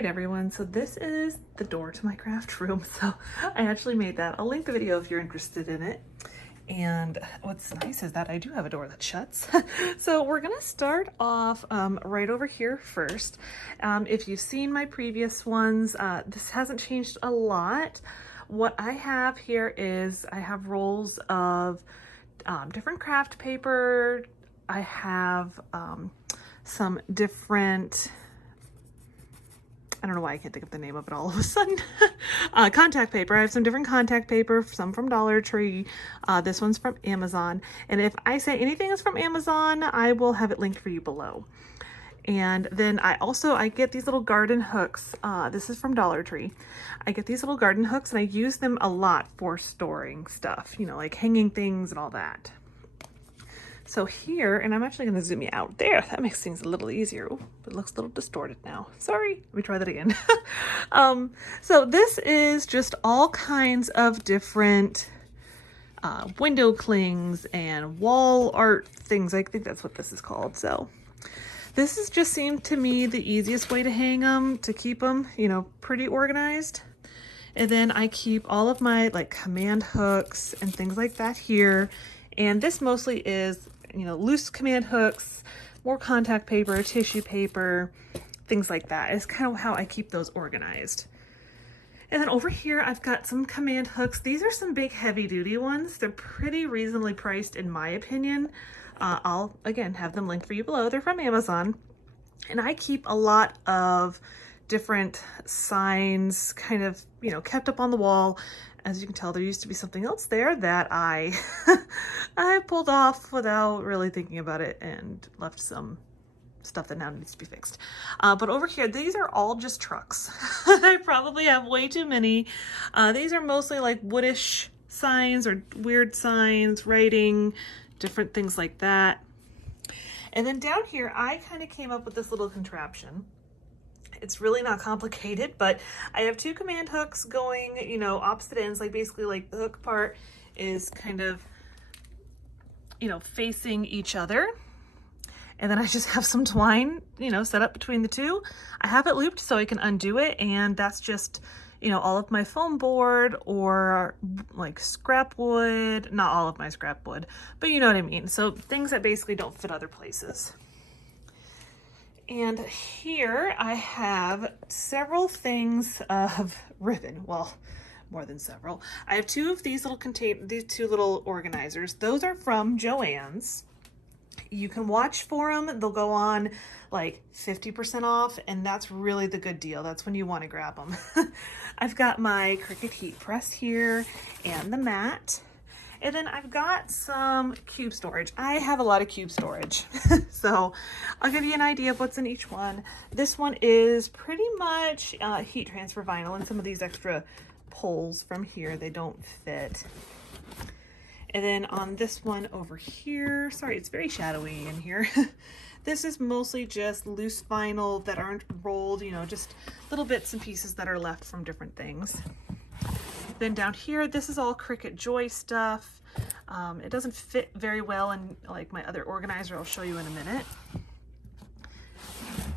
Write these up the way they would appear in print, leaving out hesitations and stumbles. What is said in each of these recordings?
right, everyone, so this is the door to my craft room. So I actually made that. I'll link the video if you're interested in it. And what's nice is that I do have a door that shuts. So we're gonna start off right over here first. If you've seen my previous ones, this hasn't changed a lot. What I have here is I have rolls of different craft paper. I have some different, I don't know why I can't think of the name of it all of a sudden. Contact paper. I have some different contact paper, some from Dollar Tree. This one's from Amazon. And if I say anything is from Amazon, I will have it linked for you below. And then I get these little garden hooks. This is from Dollar Tree. I get these little garden hooks and I use them a lot for storing stuff, you know, like hanging things and all that. So here, and I'm actually going to zoom you out there. That makes things a little easier. Ooh, it looks a little distorted now. Sorry. Let me try that again. So this is just all kinds of different window clings and wall art things. I think that's what this is called. So this has just seemed to me the easiest way to hang them, to keep them, you know, pretty organized. And then I keep all of my like command hooks and things like that here. And this mostly is, you know, loose command hooks, more contact paper, tissue paper, things like that. It's kind of how I keep those organized. And then over here, I've got some command hooks. These are some big heavy duty ones. They're pretty reasonably priced in my opinion. I'll again have them linked for you below. They're from Amazon. And I keep a lot of different signs kind of, you know, kept up on the wall. As you can tell, there used to be something else there that I pulled off without really thinking about it and left some stuff that now needs to be fixed. But over here, these are all just trucks. I probably have way too many. These are mostly like woodish signs or weird signs, writing, different things like that. And then down here, I kind of came up with this little contraption. It's really not complicated, but I have two command hooks going, you know, opposite ends, like basically like the hook part is kind of, you know, facing each other. And then I just have some twine, you know, set up between the two. I have it looped so I can undo it. And that's just, you know, all of my foam board or like scrap wood, not all of my scrap wood, but you know what I mean. So things that basically don't fit other places. And here I have several things of ribbon. Well, more than several. I have two of these two little organizers. Those are from Joann's. You can watch for them. They'll go on like 50% off, and that's really the good deal. That's when you want to grab them. I've got my Cricut heat press here and the mat. And then I've got some cube storage. I have a lot of cube storage. So I'll give you an idea of what's in each one. This one is pretty much heat transfer vinyl, and some of these extra poles from here, they don't fit. And then on this one over here, sorry, it's very shadowy in here. This is mostly just loose vinyl that aren't rolled, you know, just little bits and pieces that are left from different things. Then down here, this is all Cricut Joy stuff. It doesn't fit very well in like my other organizer I'll show you in a minute.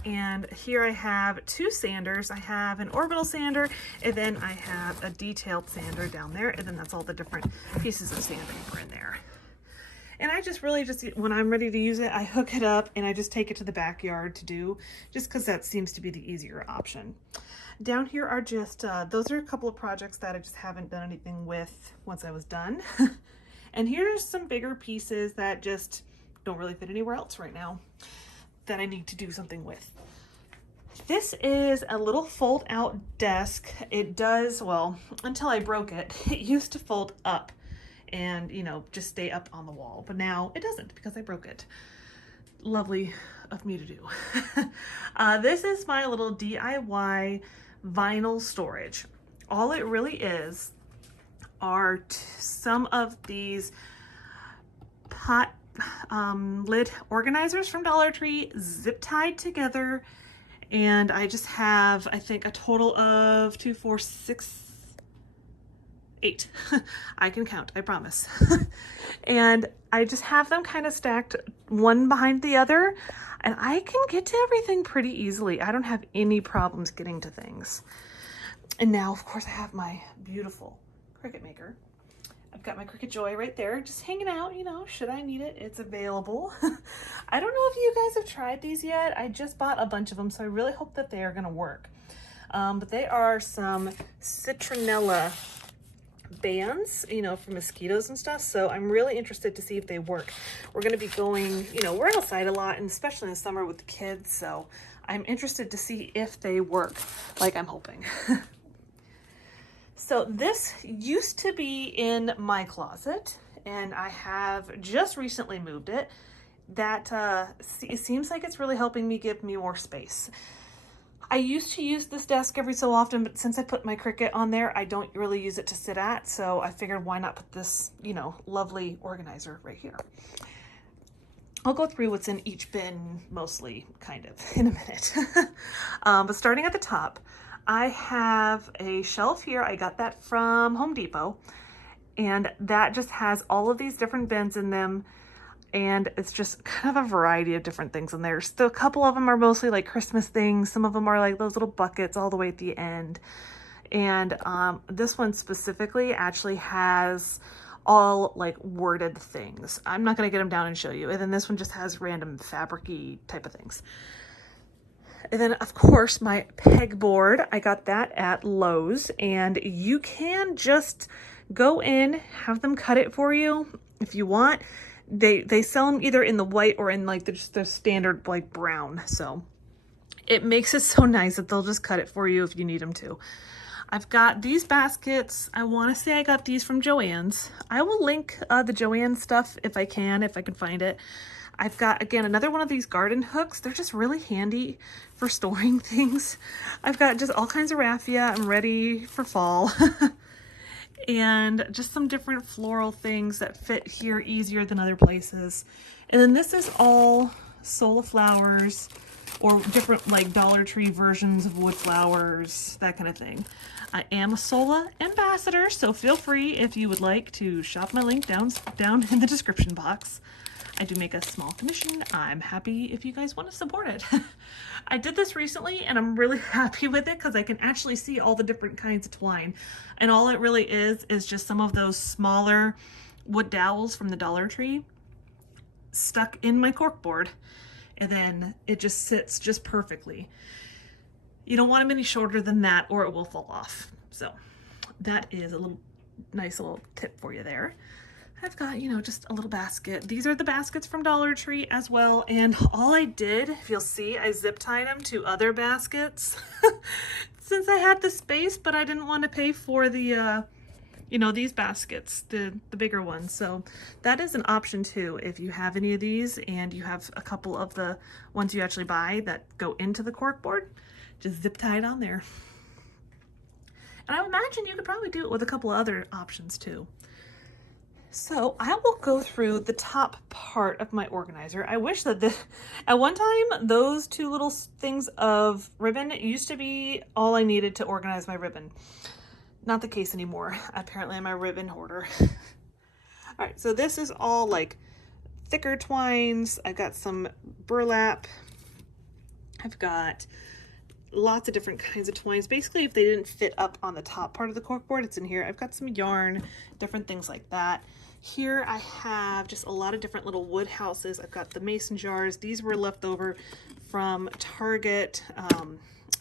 And here I have two sanders. I have an orbital sander, and then I have a detailed sander down there, and then that's all the different pieces of sandpaper in there. And I just really when I'm ready to use it, I hook it up and I just take it to the backyard to do, just because that seems to be the easier option. Down here are just, those are a couple of projects that I just haven't done anything with once I was done. And here's some bigger pieces that just don't really fit anywhere else right now that I need to do something with. This is a little fold out desk. It does, well, until I broke it, it used to fold up and, you know, just stay up on the wall. But now it doesn't because I broke it. Lovely of me to do. This is my little DIY vinyl storage. All it really is are some of these pot lid organizers from Dollar Tree, zip tied together. And I just have, I think, a total of 2, 4, 6, 8. I can count, I promise. And I just have them kind of stacked one behind the other, and I can get to everything pretty easily. I don't have any problems getting to things. And now, of course, I have my beautiful Cricut maker. I've got my Cricut Joy right there, just hanging out, you know, should I need it, it's available. I don't know if you guys have tried these yet. I just bought a bunch of them, so I really hope that they are gonna work. But they are some citronella bands, you know, for mosquitoes and stuff. So I'm really interested to see if they work. We're gonna be going, you know, we're outside a lot, and especially in the summer with the kids. So I'm interested to see if they work like I'm hoping. So this used to be in my closet, and I have just recently moved it. That it seems like it's really helping me give me more space. I used to use this desk every so often, but since I put my Cricut on there, I don't really use it to sit at. So I figured, why not put this, you know, lovely organizer right here. I'll go through what's in each bin mostly, kind of, in a minute. But starting at the top, I have a shelf here. I got that from Home Depot, and that just has all of these different bins in them. And it's just kind of a variety of different things in there. So a couple of them are mostly like Christmas things. Some of them are like those little buckets all the way at the end. And this one specifically actually has all like worded things. I'm not gonna get them down and show you. And then this one just has random fabric-y type of things. And then of course my pegboard, I got that at Lowe's, and you can just go in, have them cut it for you if you want. They sell them either in the white or in like just the standard like brown. So it makes it so nice that they'll just cut it for you if you need them to. I've got these baskets. I want to say I got these from Joann's. I will link the Joann stuff if I can find it. I've got, again, another one of these garden hooks. They're just really handy for storing things. I've got just all kinds of raffia. I'm ready for fall. And just some different floral things that fit here easier than other places. And then this is all Sola Flowers, or different like Dollar Tree versions of wood flowers, that kind of thing. I am a Sola ambassador, so feel free if you would like to shop my link down in the description box. I do make a small commission. I'm happy if you guys want to support it. I did this recently and I'm really happy with it because I can actually see all the different kinds of twine. And all it really is just some of those smaller wood dowels from the Dollar Tree stuck in my corkboard. And then it just sits just perfectly. You don't want them any shorter than that or it will fall off. So that is a nice little tip for you there. I've got, you know, just a little basket. These are the baskets from Dollar Tree as well. And all I did, if you'll see, I zip tied them to other baskets since I had the space, but I didn't want to pay for the, you know, these baskets, the bigger ones. So that is an option too. If you have any of these and you have a couple of the ones you actually buy that go into the corkboard, just zip tie it on there. And I imagine you could probably do it with a couple of other options too. So I will go through the top part of my organizer. I wish that at one time, those two little things of ribbon used to be all I needed to organize my ribbon. Not the case anymore. Apparently I'm a ribbon hoarder. All right, so this is all like thicker twines. I've got some burlap. I've got lots of different kinds of twines. Basically, if they didn't fit up on the top part of the corkboard, it's in here. I've got some yarn, different things like that. Here I have just a lot of different little wood houses. I've got the mason jars. These were left over from Target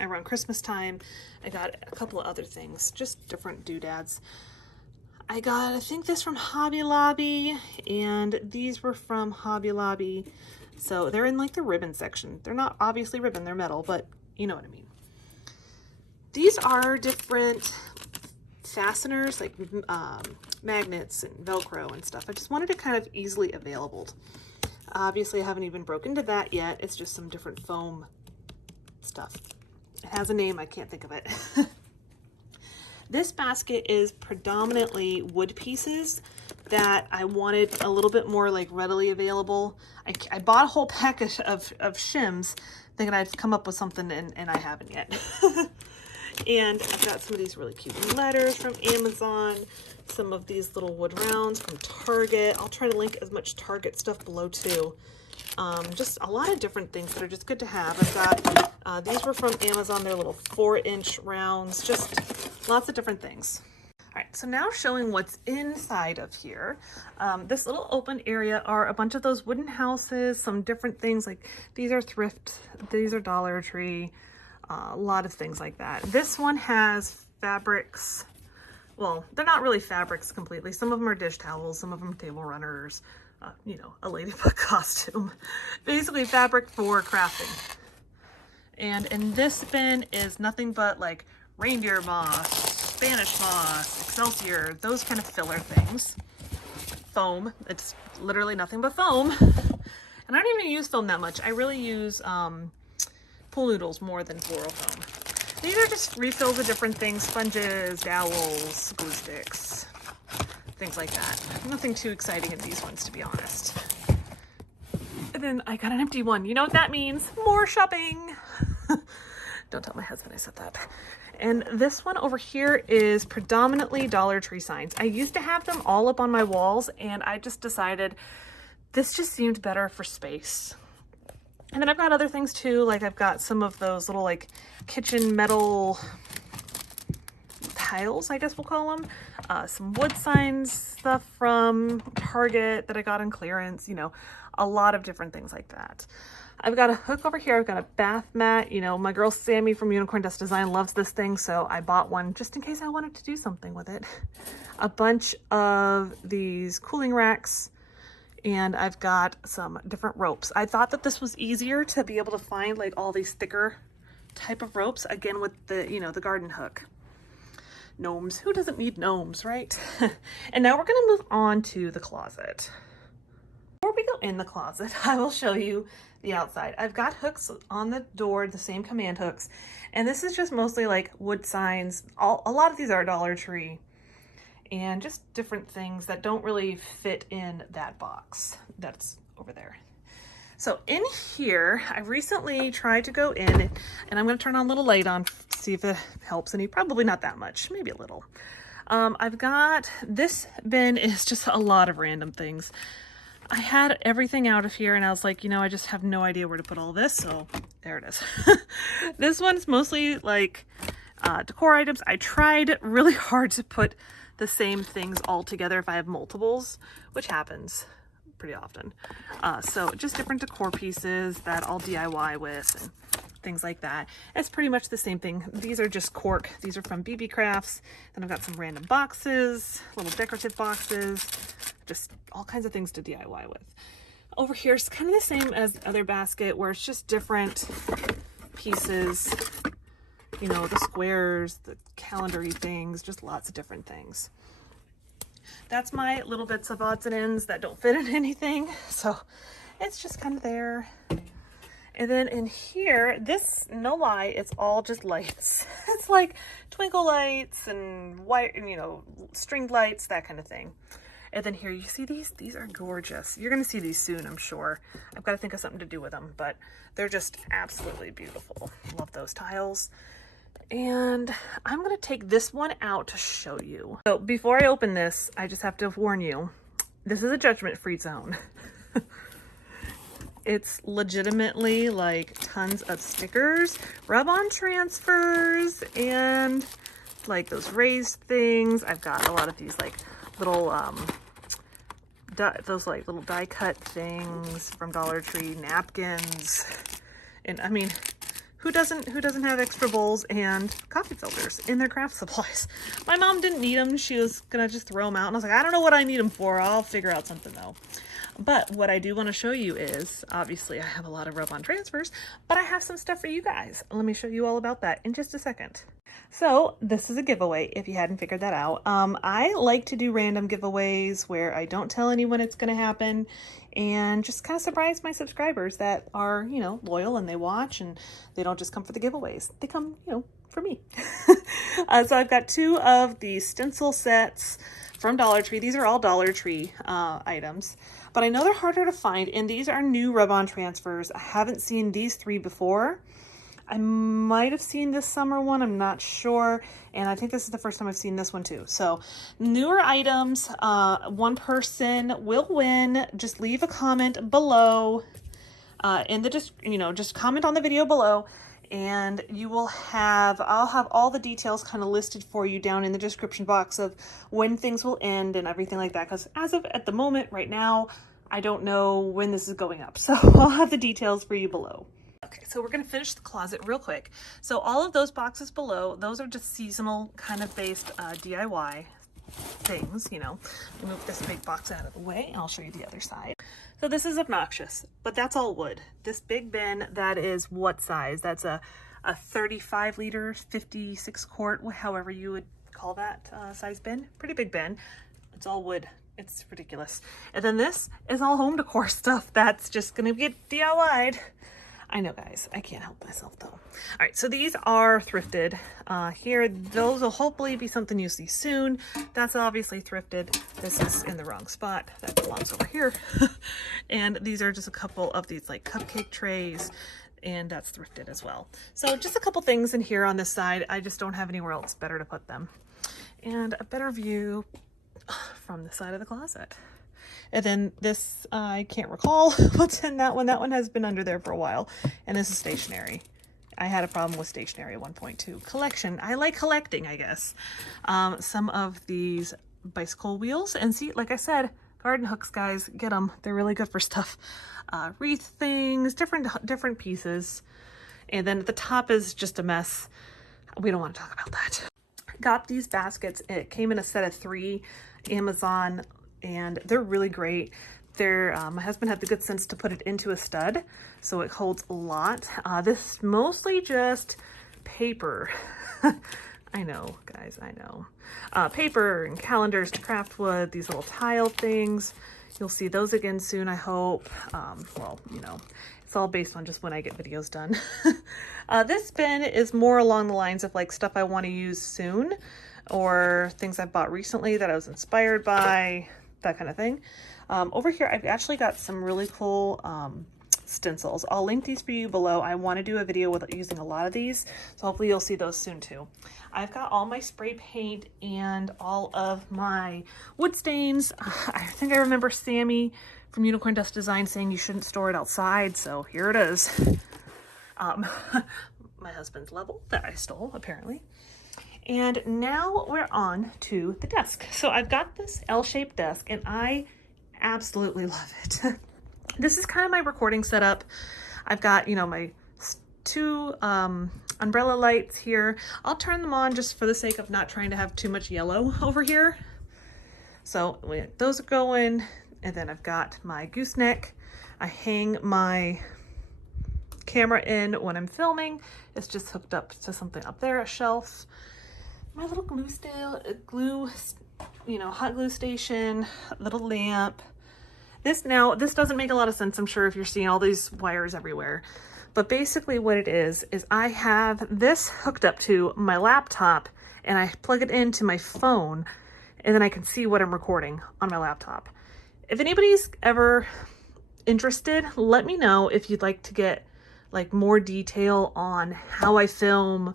around Christmas time. I got a couple of other things, just different doodads. I got, I think, this from Hobby Lobby, and these were from Hobby Lobby. So they're in like the ribbon section. They're not obviously ribbon, they're metal, but you know what I mean. These are different fasteners, like magnets and Velcro and stuff. I just wanted it kind of easily available. Obviously I haven't even broken into that yet. It's just some different foam stuff. It has a name, I can't think of it. This basket is predominantly wood pieces that I wanted a little bit more like readily available. I bought a whole package of shims thinking I'd come up with something, and I haven't yet. And I've got some of these really cute letters from Amazon. some of these little wood rounds from Target. I'll try to link as much Target stuff below too. Just a lot of different things that are just good to have. I've got, these were from Amazon. They're little 4-inch rounds, just lots of different things. All right, so now showing what's inside of here. This little open area are a bunch of those wooden houses, some different things, like these are thrift, these are Dollar Tree, a lot of things like that. This one has fabrics. Well, they're not really fabrics completely. Some of them are dish towels, some of them are table runners, you know, a ladybug costume. Basically fabric for crafting. And in this bin is nothing but like reindeer moss, Spanish moss, Excelsior, those kind of filler things. Foam, it's literally nothing but foam. And I don't even use foam that much. I really use pool noodles more than floral foam. These are just refills of different things, sponges, dowels, glue sticks, things like that. Nothing too exciting in these ones, to be honest. And then I got an empty one. You know what that means? More shopping. Don't tell my husband I said that. And this one over here is predominantly Dollar Tree signs. I used to have them all up on my walls, and I just decided this just seemed better for space. And then I've got other things too, like I've got some of those little like kitchen metal tiles, I guess we'll call them. Some wood signs stuff from Target that I got on clearance, you know, a lot of different things like that. I've got a hook over here. I've got a bath mat. You know, my girl Sammy from Unicorn Dust Design loves this thing, so I bought one just in case I wanted to do something with it. A bunch of these cooling racks, and I've got some different ropes. I thought that this was easier to be able to find like all these thicker type of ropes, again with the, you know, the garden hook. Gnomes. Who doesn't need gnomes, right? And now we're going to move on to the closet. Before we go in the closet, I will show you the outside. I've got hooks on the door, the same command hooks, and this is just mostly like wood signs. A lot of these are Dollar Tree, and just different things that don't really fit in that box that's over there. So in here, I recently tried to go in, and I'm going to turn on a little light on, see if it helps any. Probably not that much, maybe a little. I've got, this bin is just a lot of random things. I had everything out of here, and I was like, you know, I just have no idea where to put all this, so there it is. This one's mostly like decor items. I tried really hard to put the same things all together if I have multiples, which happens pretty often. So just different decor pieces that I'll DIY with and things like that. It's pretty much the same thing. These are just cork. These are from Beebeecraft. Then I've got some random boxes, little decorative boxes, just all kinds of things to DIY with. Over here is kind of the same as the other basket, where it's just different pieces, you know, the squares, the calendar-y things, just lots of different things. That's my little bits of odds and ends that don't fit in anything. So it's just kind of there. And then in here, this, no lie, it's all just lights. It's like twinkle lights and white, you know, stringed lights, that kind of thing. And then here, you see these are gorgeous. You're gonna see these soon, I'm sure. I've got to think of something to do with them, but they're just absolutely beautiful. Love those tiles. And I'm gonna take this one out to show you. So before I open this, I just have to warn you, this is a judgment-free zone. It's legitimately like tons of stickers, rub-on transfers, and like those raised things. I've got a lot of these like little those like little die cut things from Dollar Tree, napkins, and I mean, who doesn't have extra bowls and coffee filters in their craft supplies? My mom didn't need them. She was gonna just throw them out, and I was like, I don't know what I need them for. I'll figure out something though. But what I do want to show you is, obviously I have a lot of rub-on transfers, but I have some stuff for you guys. Let me show you all about that in just a second. So this is a giveaway, if you hadn't figured that out. I like to do random giveaways where I don't tell anyone it's going to happen, and just kind of surprise my subscribers that are, you know, loyal and they watch, and they don't just come for the giveaways. They come, you know, for me. So I've got two of the stencil sets from Dollar Tree. These are all Dollar Tree items, but I know they're harder to find, and these are new rub-on transfers. I haven't seen these three before. I might have seen this summer one, I'm not sure. And I think this is the first time I've seen this one too. So newer items, one person will win. Just leave a comment below just comment on the video below, and you will have, I'll have all the details kind of listed for you down in the description box of when things will end and everything like that. Because as of at the moment, right now, I don't know when this is going up. So I'll have the details for you below. Okay, so we're gonna finish the closet real quick. So all of those boxes below, those are just seasonal kind of based DIY things, you know. Move this big box out of the way and I'll show you the other side. So this is obnoxious, but that's all wood. This big bin, that is what size? That's a 35 liter, 56 quart, however you would call that size bin. Pretty big bin. It's all wood. It's ridiculous. And then this is all home decor stuff that's just gonna get DIY'd. I know, guys, I can't help myself though. All right, so these are thrifted. Here, those will hopefully be something you see soon. That's obviously thrifted. This is in the wrong spot. That belongs over here. And these are just a couple of these like cupcake trays, and that's thrifted as well. So just a couple things in here on this side. I just don't have anywhere else better to put them. And a better view from the side of the closet. And then this, I can't recall what's in that one. That one has been under there for a while. And this is stationery. I had a problem with stationery at one point too. Collection. I like collecting, I guess. Some of these bicycle wheels. And see, like I said, garden hooks, guys, get them. They're really good for stuff. Wreath things, different pieces. And then at the top is just a mess. We don't want to talk about that. Got these baskets. It came in a set of 3, Amazon, and they're really great. They're, my husband had the good sense to put it into a stud, so it holds a lot. This is mostly just paper. I know, guys, I know. Paper and calendars to craft wood, these little tile things. You'll see those again soon, I hope. Well, you know, it's all based on just when I get videos done. This bin is more along the lines of like stuff I want to use soon, or things I've bought recently that I was inspired by, that kind of thing. Over here, I've actually got some really cool stencils. I'll link these for you below. I want to do a video with using a lot of these, so hopefully you'll see those soon too. I've got all my spray paint and all of my wood stains. I think I remember Sammy from Unicorn Dust Design saying you shouldn't store it outside, so here it is. My husband's level that I stole, apparently. And now we're on to the desk. So I've got this L-shaped desk and I absolutely love it. This is kind of my recording setup. I've got, you know, my 2 umbrella lights here. I'll turn them on just for the sake of not trying to have too much yellow over here. So those are going, and then I've got my gooseneck. I hang my camera in when I'm filming. It's just hooked up to something up there, a shelf. My little hot glue station, little lamp. This doesn't make a lot of sense, I'm sure, if you're seeing all these wires everywhere. But basically what it is I have this hooked up to my laptop and I plug it into my phone, and then I can see what I'm recording on my laptop. If anybody's ever interested, let me know if you'd like to get like more detail on how I film,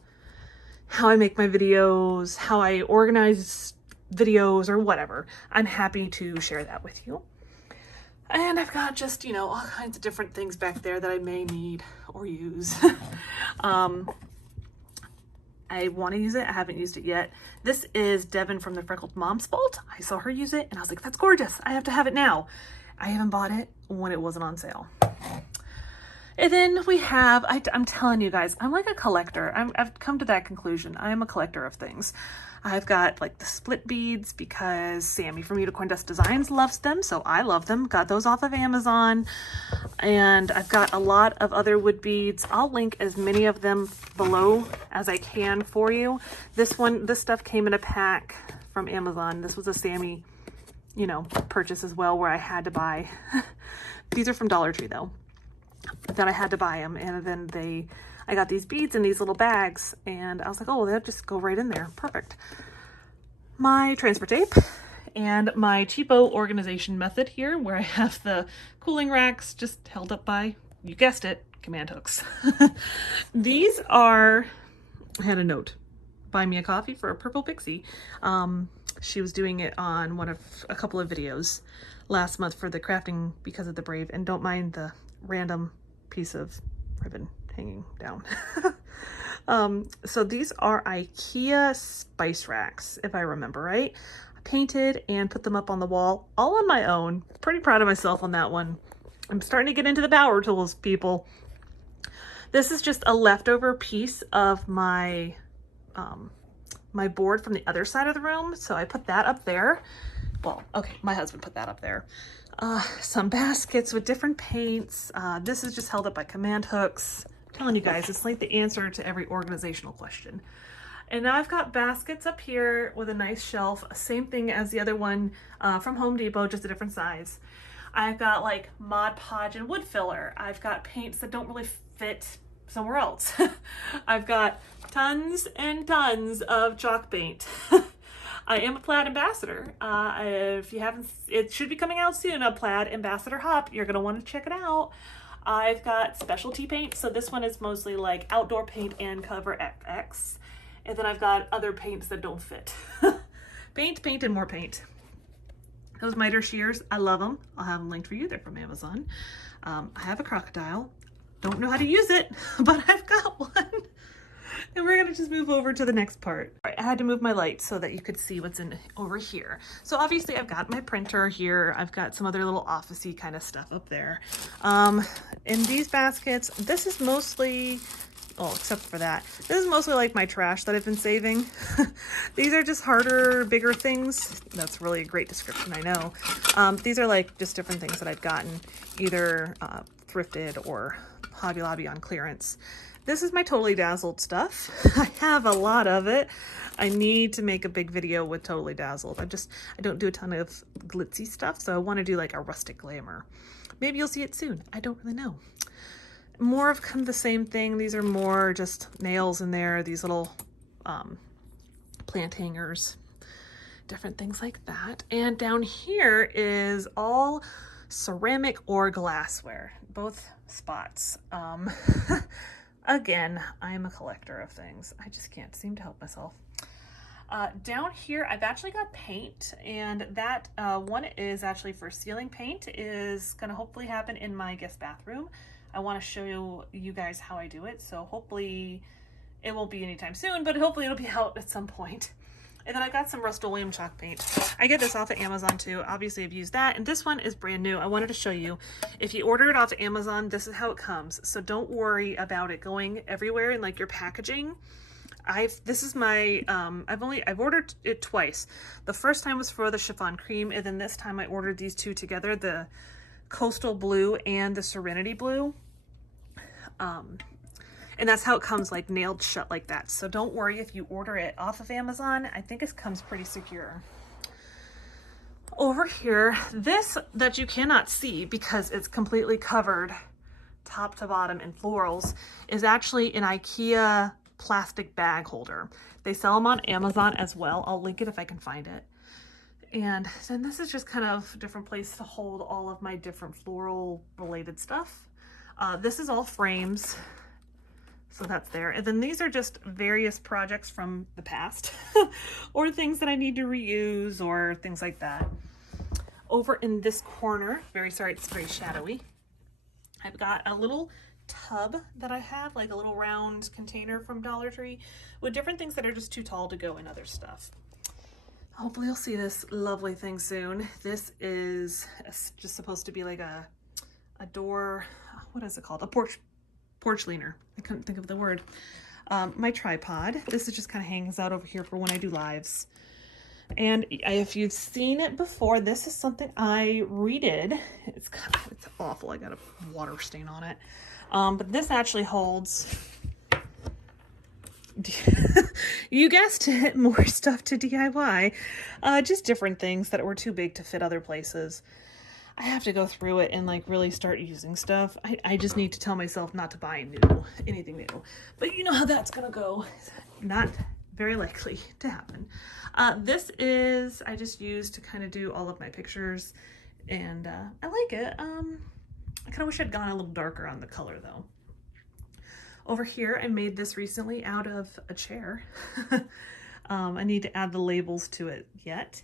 how I make my videos, how I organize videos, or whatever. I'm happy to share that with you. And I've got just, you know, all kinds of different things back there that I may need or use. I want to use it. I haven't used it yet. This is Devin from the Freckled Mom's Vault. I saw her use it and I was like, that's gorgeous. I have to have it now. I haven't bought it when it wasn't on sale. And then we have, I'm telling you guys, I'm like a collector. I've come to that conclusion. I am a collector of things. I've got like the split beads because Sammy from Unicorn Dust Designs loves them, so I love them. Got those off of Amazon. And I've got a lot of other wood beads. I'll link as many of them below as I can for you. This stuff came in a pack from Amazon. This was a Sammy, you know, purchase as well, where I had to buy. These are from Dollar Tree though, that I had to buy them. And then I got these beads in these little bags and I was like, oh, they'll just go right in there. Perfect. My transfer tape and my cheapo organization method here, where I have the cooling racks just held up by, you guessed it, command hooks. These are, I had a note, buy me a coffee for a purple pixie. She was doing it on a couple of videos last month for the crafting because of the brave, and don't mind the random piece of ribbon hanging down. So these are IKEA spice racks, if I remember right. I painted and put them up on the wall all on my own. Pretty proud of myself on that one. I'm starting to get into the power tools, people. This is just a leftover piece of my my board from the other side of the room, so I put that up there. Well, okay, my husband put that up there. Some baskets with different paints. This is just held up by command hooks. I'm telling you guys, it's like the answer to every organizational question. And now I've got baskets up here with a nice shelf, same thing as the other one from Home Depot, just a different size. I've got like Mod Podge and wood filler. I've got paints that don't really fit somewhere else. I've got tons and tons of chalk paint. I am a plaid ambassador. If you haven't, it should be coming out soon, a plaid ambassador hop. You're gonna want to check it out. I've got specialty paint. So this one is mostly like outdoor paint and cover FX. And then I've got other paints that don't fit. Paint, paint, and more paint. Those miter shears, I love them. I'll have them linked for you. They're from Amazon. I have a crocodile. Don't know how to use it, but I've got one. And we're gonna just move over to the next part. All right, I had to move my light so that you could see what's in over here. So obviously I've got my printer here. I've got some other little office-y kind of stuff up there. In these baskets, this is mostly, oh, except for that, this is mostly like my trash that I've been saving. These are just harder, bigger things. That's really a great description, I know. These are like just different things that I've gotten, either thrifted or Hobby Lobby on clearance. This is my Totally Dazzled stuff. I have a lot of it. I need to make a big video with Totally Dazzled. I don't do a ton of glitzy stuff, so I want to do like a rustic glamour. Maybe you'll see it soon. I don't really know. More of kind of the same thing. These are more just nails in there, these little plant hangers, different things like that. And down here is all ceramic or glassware, both spots. Again, I'm a collector of things. I just can't seem to help myself. Down here, I've actually got paint, and that one is actually for ceiling paint, is gonna hopefully happen in my guest bathroom. I wanna show you guys how I do it, so hopefully it won't be anytime soon, but hopefully it'll be out at some point. And then I got some Rust-Oleum chalk paint. I get this off of Amazon too. Obviously I've used that, and this one is brand new. I wanted to show you. If you order it off of Amazon, this is how it comes. So don't worry about it going everywhere in like your packaging. This is my, I've ordered it twice. The first time was for the chiffon cream, and then this time I ordered these two together, the coastal blue and the serenity blue. And that's how it comes, like nailed shut like that. So don't worry if you order it off of Amazon. I think it comes pretty secure. Over here, this that you cannot see because it's completely covered top to bottom in florals is actually an IKEA plastic bag holder. They sell them on Amazon as well. I'll link it if I can find it. And then this is just kind of a different place to hold all of my different floral related stuff. This is all frames. So that's there. And then these are just various projects from the past or things that I need to reuse or things like that. Over in this corner, very sorry, it's very shadowy. I've got a little tub that I have, like a little round container from Dollar Tree with different things that are just too tall to go in other stuff. Hopefully you'll see this lovely thing soon. This is just supposed to be like a door, what is it called? A porch leaner. I couldn't think of the word. My tripod. This is just kind of hangs out over here for when I do lives. And if you've seen it before, this is something I redid. It's awful. I got a water stain on it. But this actually holds, you guessed it, more stuff to DIY. Just different things that were too big to fit other places. I have to go through it and like really start using stuff. I just need to tell myself not to buy anything new. But you know how that's gonna go. Not very likely to happen. This is, I just used to kind of do all of my pictures, and I like it. I kind of wish I'd gone a little darker on the color though. Over here, I made this recently out of a chair. I need to add the labels to it yet.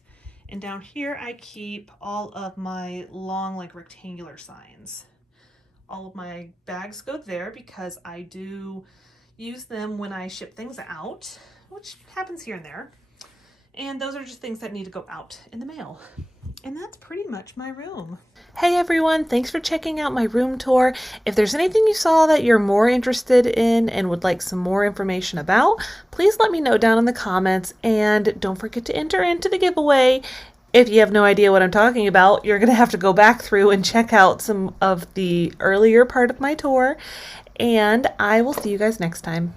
And down here, I keep all of my long, like rectangular signs. All of my bags go there because I do use them when I ship things out, which happens here and there. And those are just things that need to go out in the mail. And that's pretty much my room. Hey everyone, thanks for checking out my room tour. If there's anything you saw that you're more interested in and would like some more information about, please let me know down in the comments, and don't forget to enter into the giveaway. If you have no idea what I'm talking about, you're gonna have to go back through and check out some of the earlier part of my tour, and I will see you guys next time.